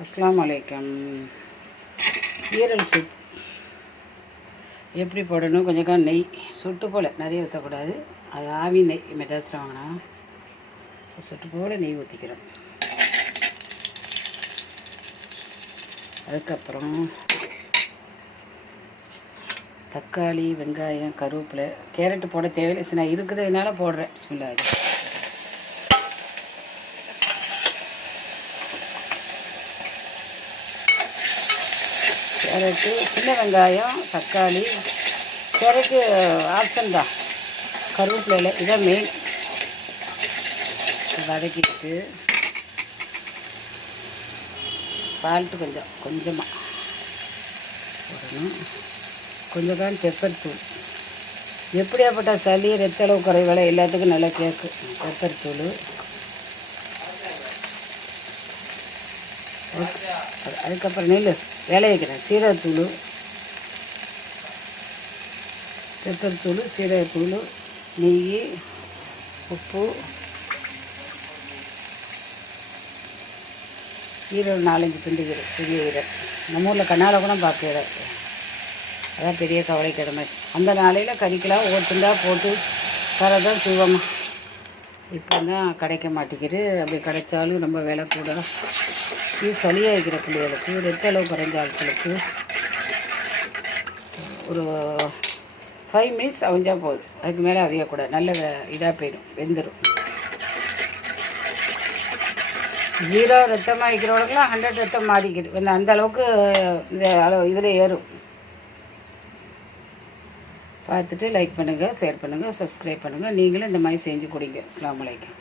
அஸ்ஸலாமு அலைக்கும். ஈரல் சூப் எப்படி போடணும்? கொஞ்சம் நெய் சொட்டு போல், நிறைய ஊற்றக்கூடாது. அது ஆவி நெய் மெட்ராஸில் வாங்கினா ஒரு சொட்டு போல் நெய் ஊற்றிக்கிறோம். அதுக்கப்புறம் தக்காளி, வெங்காயம், கருவேப்பிலை, கேரட்டு போட தேவையில்லை. நான் இருக்கிறதுனால போடுறேன். பிஸ்மில்லாஹ். கேரட்டு, சின்ன வெங்காயம், தக்காளி, கேரட்டு ஆப்ஷன் தான், கருவேப்பிலையில் இதான் மெயின். வதக்கிட்டு சால்ட்டு கொஞ்சமாக போடணும். கொஞ்சம் பெப்பர் தூள். எப்படியாப்பட்ட சளி, ரத்த அளவு குறைவேலை எல்லாத்துக்கும் நல்லா கேட்கும் பெப்பர் தூள். அதுக்கப்புறம் நெல் வேலைய வைக்கிறேன். சீரகத்தூள், பெப்பர் தூள், சீரகத்தூள், நெய், உப்பு, ஈரல் 4-5 பிண்டு ஈரல், பெரிய ஈரல். நம்ம ஊரில் கண்ணால் கூட பார்க்குற, அதான் பெரிய கவலை கிடமை. அந்த நாளையில் கறிக்கலாம் ஓட்டுண்டா போட்டு தரதான் செய்வோம்மா. இப்போ தான் கிடைக்க மாட்டேங்குது. அப்படி கிடைச்சாலும் ரொம்ப விலை கூட. இது சளியாக இருக்கிற பிள்ளைகளுக்கு, ரத்த அளவு குறைஞ்ச ஆட்களுக்கு ஒரு 5 மினிட்ஸ் அவிஞ்சா போகுது. அதுக்கு மேலே அவியக்கூடாது. நல்ல இதாக போயிடும், வெந்துடும். 0 ரத்தமாக இருக்கிறவங்களுக்குலாம் 100 ரத்தம் மாறிக்கிது. அந்த அளவுக்கு இந்த அளவு இதில் ஏறும். பார்த்துட்டு லைக் பண்ணுங்கள், ஷேர் பண்ணுங்கள், சப்ஸ்கிரைப் பண்ணுங்கள். நீங்களும் இந்த மாதிரி செஞ்சு கொடுங்க. அஸ்ஸலாமு அலைக்கும்.